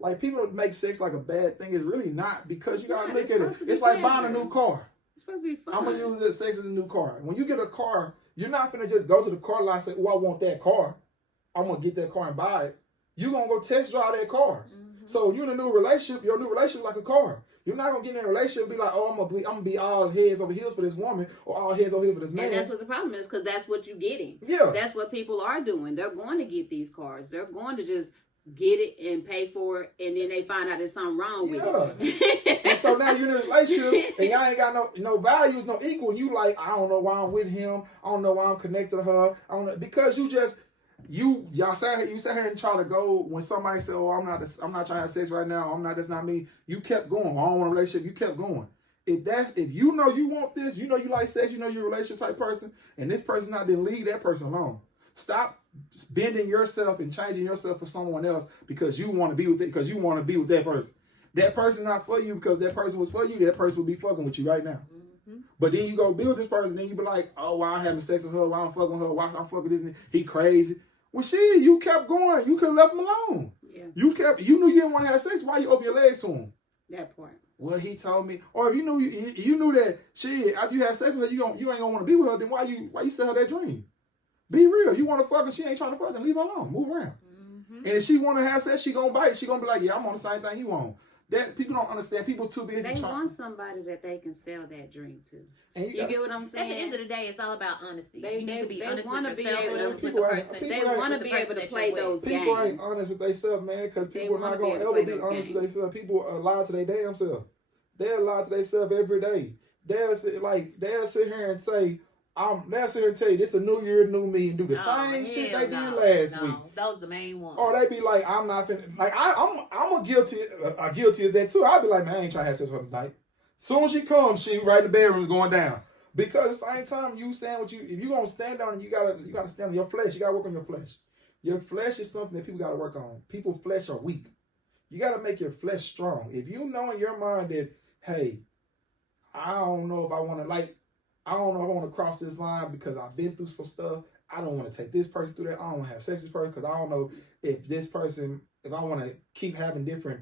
Like, people make sex like a bad thing. It's really not, because you gotta not. look It's at it. supposed to be It's like buying a pleasure. new car. It's supposed to be fun. I'm gonna use this sex as a new car. When you get a car, you're not gonna just go to the car lot and say, "Oh, I want that car. I'm gonna get that car and buy it." You're gonna go test drive that car. So you're in a new relationship. Your new relationship is like a car. You're not gonna get in a relationship and be like, "Oh, I'm gonna be all heads over heels for this woman, or all heads over heels for this man." And that's what the problem is, because that's what you're getting. Yeah. That's what people are doing. They're going to get these cars. They're going to just get it and pay for it, and then they find out there's something wrong with it. And so now you're in a relationship and y'all ain't got no values, no equal. And you like, I don't know why I'm with him. I don't know why I'm connected to her. I don't know, because y'all sat here and try to go when somebody said, "Oh, I'm not trying to have sex right now. That's not me." You kept going. I don't want a relationship. You kept going. If you know you want this, you know you like sex, you know you're a relationship type person, and this person not, then leave that person alone. Stop bending yourself and changing yourself for someone else because you want to be with it, because you want to be with that person. That person's not for you because that person was for you. That person will be fucking with you right now. But then you go be with this person, then you be like, "Oh, why I'm having sex with her? Why I'm fucking with her? Why I'm fucking this? He crazy." Well, shit, you kept going. You could have left him alone. Yeah, You knew you didn't want to have sex. Why you open your legs to him? that part. Well, he told me. Or if you knew that shit, after you had sex with her, you ain't gonna want to be with her. Then why you sell her that dream? Be real. You want to fuck and she ain't trying to fuck, then leave her alone. Move around. And if she want to have sex, she gonna bite. She gonna be like, "Yeah, I'm on the same thing you on." That people don't understand. People too busy They trying. want somebody that they can sell that dream to. And You get what I'm At the saying? end of the day, it's all about honesty. They- you need to be they honest wanna with be yourself able and to- honest with People the ain't- person. people They ain't- want to with be the able person to that play you're with. those People games. ain't honest with themselves, man, because They people are wanna not be gonna able to ever play be those honest with games. themselves. People lie to their damn self. They'll lie to themselves every day. They'll sit here and say, they'll sit here and tell you this a new year, new me, and do the same shit they did last week. Those the main ones. Or they be like, "I'm not finna," like I'm guilty as that too. I'll be like, "Man, I ain't trying to have sex with her tonight." Soon as she comes, she right in the bedroom's going down. Because at the same time, you saying what if you gonna stand on it, you gotta stand on your flesh. You gotta work on your flesh. Your flesh is something that people gotta work on. People's flesh are weak. You gotta make your flesh strong. If you know in your mind that, hey, I don't know if I want to cross this line because I've been through some stuff. I don't want to take this person through that. I don't want to have sex with this person because I don't know if I want to keep having different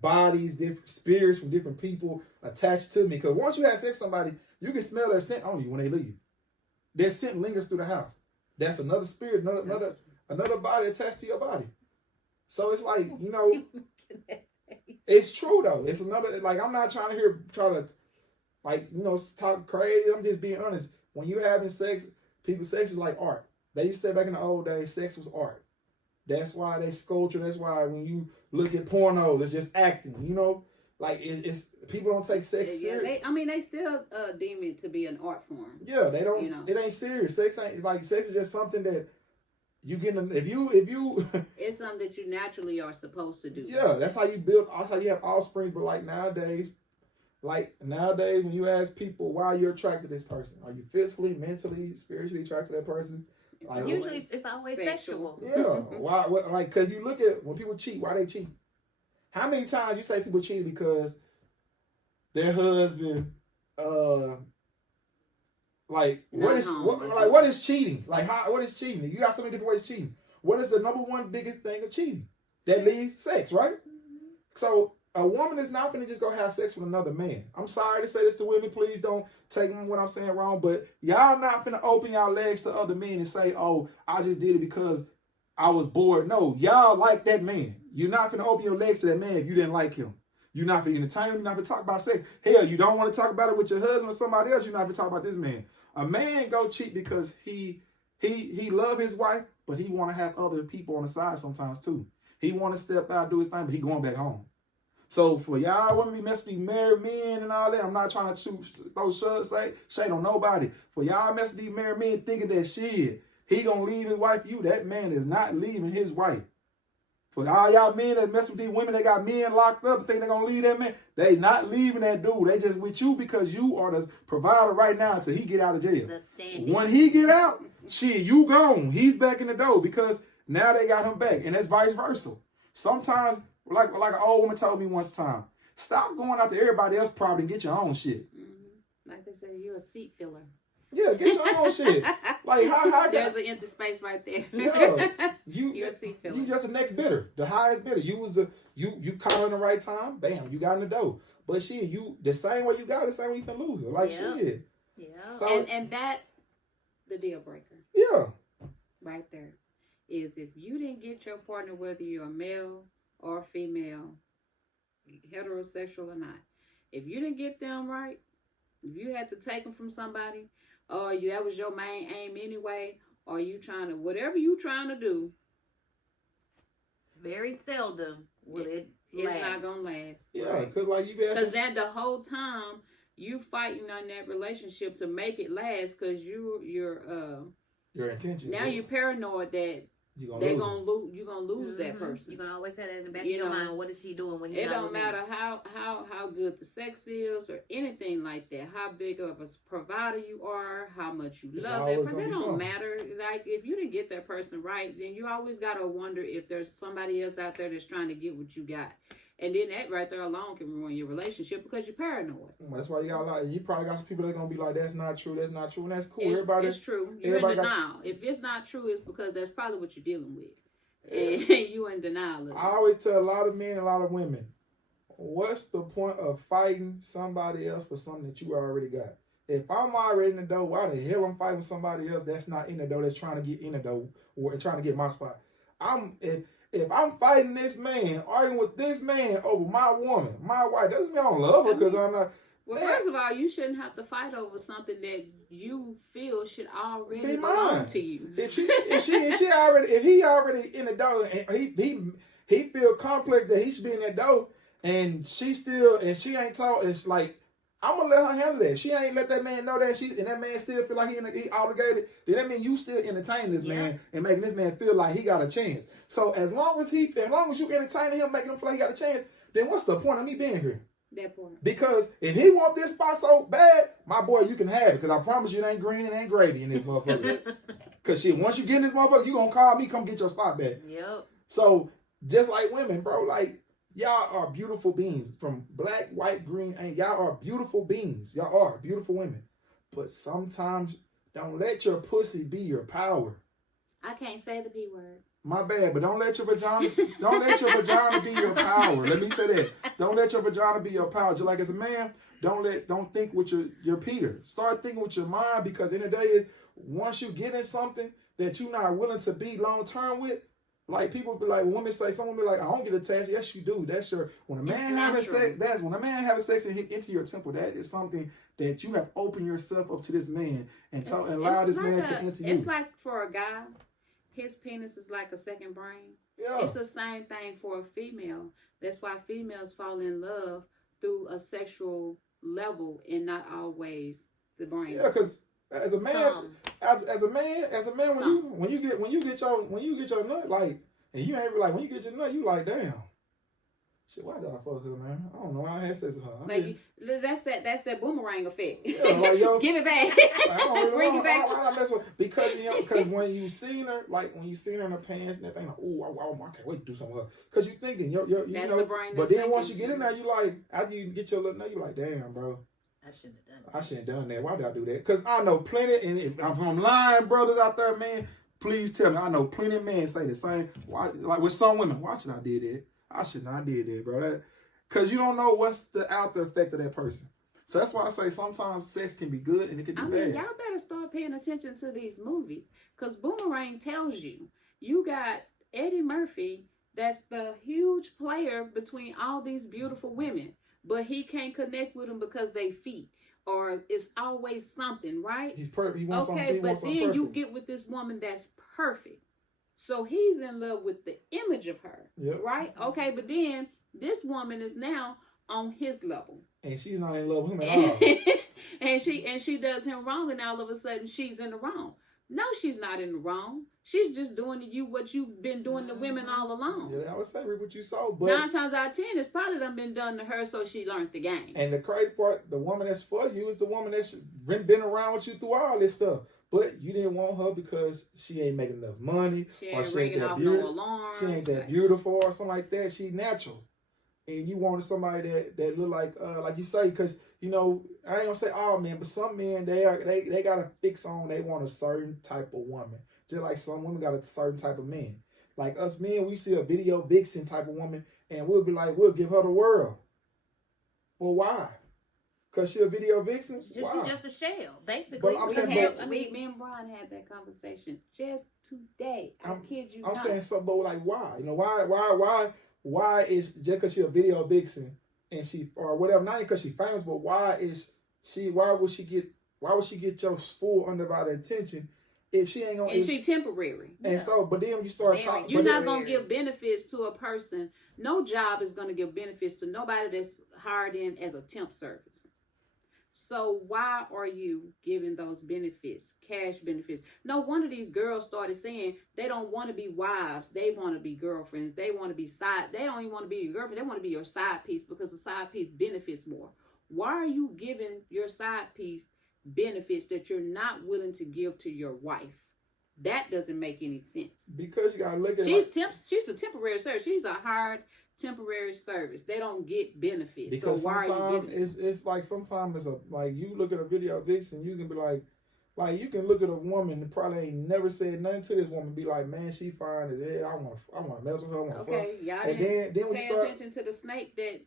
bodies, different spirits from different people attached to me. Because once you have sex with somebody, you can smell their scent on you when they leave. Their scent lingers through the house. That's another spirit, another body attached to your body. So it's like, it's true though. It's another, like, I'm not trying to talk crazy. I'm just being honest. When you having sex, sex is like art. They used to say back in the old days, sex was art. That's why they sculpture. That's why when you look at pornos, it's just acting. Like it's people don't take sex serious. They still deem it to be an art form. Yeah, they don't. It ain't serious. Sex is just something that you get. If you it's something that you naturally are supposed to do. Yeah, that's how you build. That's how you have offspring. But nowadays, when you ask people why you're attracted to this person, are you physically, mentally, spiritually attracted to that person? Usually it's always sexual. Yeah. Why? Because you look at when people cheat, why they cheat? How many times you say people cheated because their husband, what is cheating? What is cheating? You got so many different ways of cheating. What is the number one biggest thing of cheating? That leads sex, right? So a woman is not going to just go have sex with another man. I'm sorry to say this to women. Please don't take what I'm saying wrong. But y'all not going to open y'all legs to other men and say, "Oh, I just did it because I was bored." No, y'all like that man. You're not going to open your legs to that man if you didn't like him. You're not going to entertain him. You're not going to talk about sex. Hell, you don't want to talk about it with your husband or somebody else. You're not going to talk about this man. A man go cheat because he love his wife, but he want to have other people on the side sometimes too. He want to step out, do his thing, but he going back home. So for y'all women be must be married men and all that, I'm not trying to throw shade on nobody. For y'all must be married men thinking that shit, he gonna leave his wife for you. That man is not leaving his wife. For all y'all men that mess with these women, they got men locked up and think they're going to leave that man. They not leaving that dude. They just with you because you are the provider right now until he get out of jail. The stand-in. When he get out, shit, you gone. He's back in the door because now they got him back. And that's vice versa. Sometimes, like an old woman told me once time, stop going out to everybody else's property and get your own shit. Mm-hmm. Like they say, you're a seat filler. Yeah, get your own shit. Like how There's an empty space right there. Yeah, You're a seat filler. you just the next bidder, the highest bidder. You was you caught in the right time, bam, you got in the dough. But shit, you the same way you got it, the same way you can lose it. Like shit. Yeah. So and that's the deal breaker yeah, right there. Is if you didn't get your partner, whether you're a male or female, heterosexual or not, if you didn't get them right, if you had to take them from somebody, or that was your main aim anyway, or you trying to, whatever you trying to do, Very seldom will it it's last. not gonna last. yeah, because like you guys, Because then the whole time you fighting on that relationship to make it last, because you're your intentions. now you're paranoid that you they're lose gonna lose. You're gonna lose that person. You're gonna always have that in the back You of your know, mind. What is he doing when he's It not don't with me? matter how good the sex is or anything like that. How big of a provider you are, how much you It's love that always person. gonna That be don't something. matter. Like if you didn't get that person right, then you always gotta wonder if there's somebody else out there that's trying to get what you got. And then that right there alone can ruin your relationship because you're paranoid. That's why you got a lot. You probably got some people that's gonna be like, "That's not true. That's not true," and that's cool. Everybody, It's true. You're in everybody got- denial. If it's not true, it's because that's probably what you're dealing with. And you in denial of it. I always tell a lot of men, and a lot of women, what's the point of fighting somebody else for something that you already got? If I'm already in the door, why the hell I'm fighting somebody else that's not in the door, that's trying to get in the door or trying to get my spot? If I'm fighting this man, arguing with this man over my woman, my wife, doesn't mean I don't love her because I'm not. Well, Man. first of all, you shouldn't have to fight over something that you feel should already Be belong mine. to you. If he already in the door and he feel complex that he should be in that door and she ain't taught, it's like I'm gonna let her handle that. She ain't let that man know that and that man still feel like he obligated. Then that mean you still entertain this man and making this man feel like he got a chance. So as long as you entertaining him, making him feel like he got a chance, then what's the point of me being here? That point. Because if he want this spot so bad, my boy, you can have it. Because I promise you it ain't green and ain't gravy in this motherfucker. Because shit, once you get in this motherfucker, you gonna call me, come get your spot back. Yep. So just like women, bro, like y'all are beautiful beings. From black, white, green, and y'all are beautiful beings. Y'all are beautiful women. But sometimes don't let your pussy be your power. I can't say the P word. My bad, but don't let your vagina be your power. Let me say that. Don't let your vagina be your power. Just like as a man, don't think with your Peter. Start thinking with your mind, because in the day is once you get in something that you're not willing to be long term with, like people be like, women say, some women be like, I don't get attached. Yes, you do. That's your when a man having sex. That's when a man having sex into your temple. That is something that you have opened yourself up to this man and allow this man to enter you. It's like for a guy, his penis is like a second brain. Yeah. It's the same thing for a female. That's why females fall in love through a sexual level and not always the brain. Yeah, because as a man, as a man, when you get your nut, like, and you ain't like when you get your nut, you like, damn, shit, why did I fuck her, man? I don't know why I had sex with her. Like, that's that boomerang effect. Yeah, like, yo, give it back. Bring it back. I mess with, because when you seen her, like when you seen her in her pants and everything, like, oh, I can't wait to do something with her. Because you thinking, you That's know, the brain but that's then once you thinking. get in there, you like, after you get your little nut, you like, damn, bro. I shouldn't have done I shouldn't have done that. Why did I do that? Because I know plenty, and if I'm lying, brothers out there, man, please tell me. I know plenty of men say the same. Why, like with some women, why should I did that? I should not did that, bro. Because you don't know what's the after effect of that person. So that's why I say sometimes sex can be good and it can be bad. Y'all better start paying attention to these movies. Because Boomerang tells you got Eddie Murphy, that's the huge player between all these beautiful women. But he can't connect with them because they feet. Or it's always something, right? He's perfect. He wants Okay, something. but then perfect. you get with this woman that's perfect. So he's in love with the image of her, right? Okay, but then this woman is now on his level. And she's not in love with him at all. and she does him wrong, and all of a sudden she's in the wrong. No, she's not in the wrong. She's just doing to you what you've been doing to women all along. Yeah, I would say reap what you sow, but 9 times out of 10, it's probably done been done to her, so she learned the game. and the crazy part, the woman that's for you is the woman that's been around with you through all this stuff. But you didn't want her because she ain't making enough money, She or ain't she ain't ringing that off beautiful. no alarms. She ain't that beautiful or something like that. She natural, and you wanted somebody that look like you say, because you know I ain't gonna say all men, but some men they got a fix on. They want a certain type of woman, just like some women got a certain type of man. Like us men, we see a video vixen type of woman, and we'll be like, we'll give her the world. Well, why? Because she a video vixen? She's Why? just a shell, basically. But I'm saying, Me and Brian had that conversation just today. I kid you I'm not. saying something, but like, why? You know, why is just because she a video vixen and she or whatever? Not because she famous, but why would she get your full undivided attention if she ain't gonna? And she temporary. And so, but then when you start talking, You're not gonna give benefits to a person. No job is gonna give benefits to nobody that's hired in as a temp service. So why are you giving those benefits, cash benefits? No wonder these girls started saying they don't want to be wives. They want to be girlfriends. They want to be They don't even want to be your girlfriend. They want to be your side piece because the side piece benefits more. Why are you giving your side piece benefits that you're not willing to give to your wife? That doesn't make any sense. Because you gotta look at She's a temporary service. She's a hired temporary service. They don't get benefits. Because so why are you sometimes giving it's like sometimes it's like you look at a video vixen, you can be like you can look at a woman and probably ain't never said nothing to this woman, be like, man, she fine as hell. I want to mess with her. I want to fuck. Okay, y'all And didn't then when pay you start, attention to the snake that.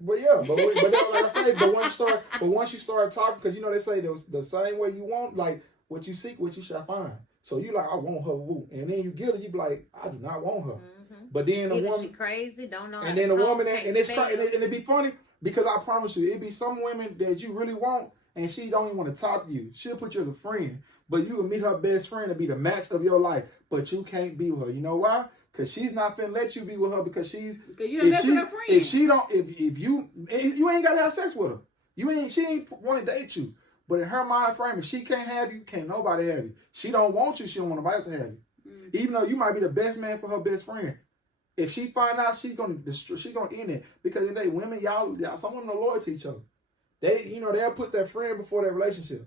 but yeah, but like I say, but once you start talking, because you know they say the same way you want, like what you seek, what you shall find. So you like, I want her, woo, and then you get her, you be like, I do not want her. Mm-hmm. But then the Either woman, she crazy, don't know. and then the woman, and it's and it be funny because I promise you, it be some women that you really want, and she don't even want to talk to you. She'll put you as a friend, but you will meet her best friend and be the match of your life, but you can't be with her. You know why? Because she's not finna let you be with her because you done messed with her friend. if you ain't gotta have sex with her, she ain't want to date you. But in her mind frame, if she can't have you, can't nobody have you. She don't want you, she don't want nobody else to have you. Mm-hmm. Even though you might be the best man for her best friend. If she find out, she's gonna end it. Because in the day, women, y'all some women are loyal to each other. They'll put their friend before their relationship.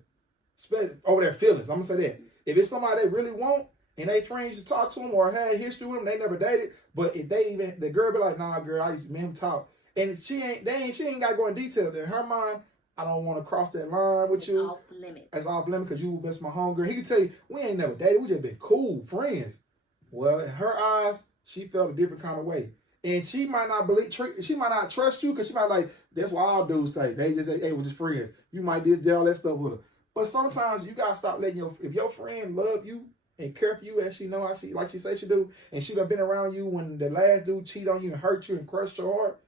Over their feelings. I'm gonna say that. If it's somebody they really want and they friends used to talk to them or had history with them, they never dated. But if the girl be like, nah, girl, I used to meet talk. And she ain't gotta go in details. In her mind, I don't want to cross that line with you. Off limits. It's off limit because you best my homegirl. He can tell you, we ain't never dated. We just been cool friends. Well, in her eyes, she felt a different kind of way. And she might not she might not trust you because she might like, that's what all dudes say. They just say, hey, we're just friends. You might just do all that stuff with her. But sometimes you got to stop letting if your friend love you and care for you as she know, like she say she do, and she done been around you when the last dude cheated on you and hurt you and crushed your heart,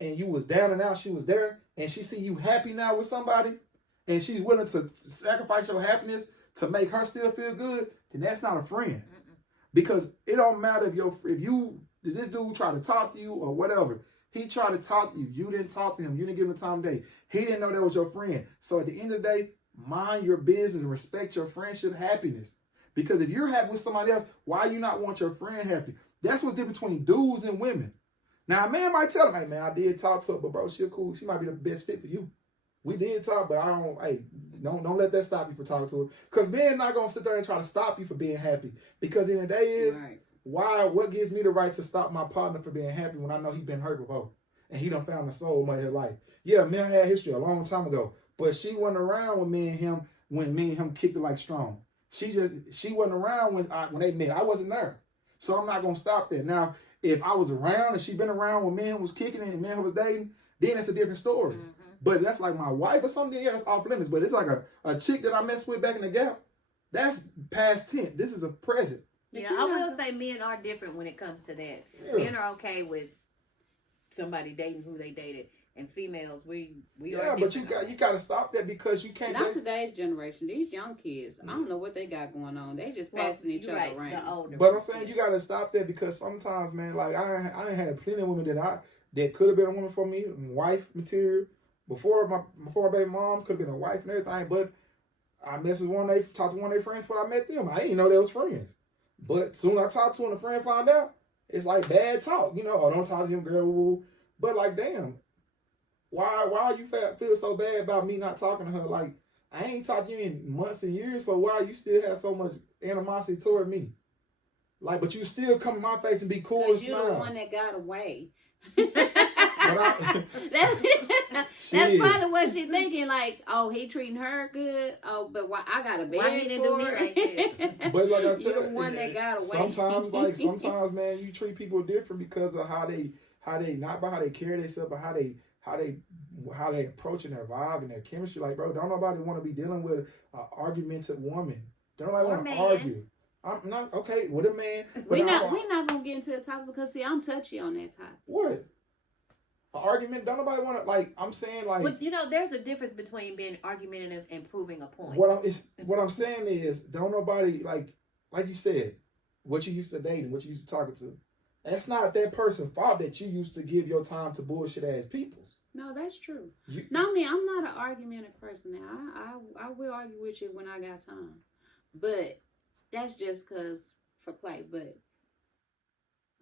and you was down and out, she was there, and she see you happy now with somebody, and she's willing to sacrifice your happiness to make her still feel good, then that's not a friend. Because it don't matter if this dude try to talk to you or whatever. He tried to talk to you. You didn't talk to him. You didn't give him time of day. He didn't know that was your friend. So at the end of the day, mind your business and respect your friendship happiness. Because if you're happy with somebody else, why you not want your friend happy? That's what's different between dudes and women. Now, a man might tell him, hey, man, I did talk to her, but bro, she's cool. She might be the best fit for you. We did talk, but don't let that stop you from talking to her. Because men not going to sit there and try to stop you from being happy. Because in the day is, right. What gives me the right to stop my partner from being happy when I know he's been hurt before? And he done found the soul of his life. Yeah, me and her had history a long time ago. But she wasn't around with me and him when me and him kicked it like strong. She wasn't around when they met. I wasn't there. So I'm not going to stop that. Now, if I was around and she been around when me and was kicking it and me and her was dating, then it's a different story. Mm-hmm. But that's like my wife or something, yeah, that's off limits. But it's like a chick that I messed with back in the Gap. That's past tense. This is a present. Yeah, I will say men are different when it comes to that. Yeah. Men are okay with somebody dating who they dated. And females, we are but you got to stop that because you can't. Not today's generation. These young kids, I don't know what they got going on. They just passing each other around. The older but I'm saying you got to stop that because sometimes, man, like I done had plenty of women that could have been a woman for me, wife material. Before my baby mom could have been a wife and everything, but I messaged talked to one of their friends before I met them. I didn't know they was friends. But soon I talked to them and the friend found out, it's like bad talk, you know, oh, don't talk to him, girl. Woo. But like, damn, why you feel so bad about me not talking to her? Like, I ain't talked to you in months and years, so why you still have so much animosity toward me? Like, but you still come in my face and be cool and you're smile. the one that got away. Shit. That's probably what she's thinking. Like, oh, he treating her good. Oh, but why I got a bed Why he didn't do me like this? But like I said, you're the one that got away. Sometimes, man, you treat people different because of how they not by how they carry themselves, but how they approaching their vibe and their chemistry. Like, bro, don't nobody want to be dealing with an argumentative woman. Don't nobody want to argue. I'm not okay with a man. We're not gonna get into the topic because see, I'm touchy on that topic. What? An argument? Don't nobody want to, like, I'm saying, like, But you know, there's a difference between being argumentative and proving a point. what I'm saying is, don't nobody, like you said, what you used to dating, what you used to talking to. That's not that person's fault that you used to give your time to bullshit ass peoples. No, that's true. No, I mean, I'm not an argumentative person now. I will argue with you when I got time. But that's just because for play. But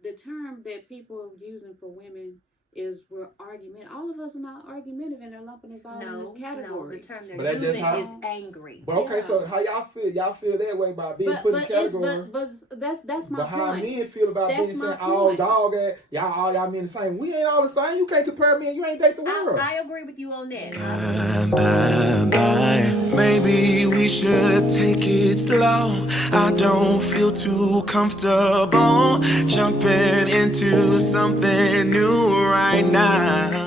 the term that people are using for women is we're argument. All of us are not argumentative, and they're lumping us all in this category. No, the term But they're that's just using how- is angry. But okay, so how y'all feel? Y'all feel that way by being put in the category. But that's my But how point. men feel about That's being my saying all point. dog ass, all y'all men the same. We ain't all the same. You can't compare me and you ain't date the world. I agree with you on that. Bye, bye. Maybe we should take it slow. I don't feel too comfortable jumping into something new right now.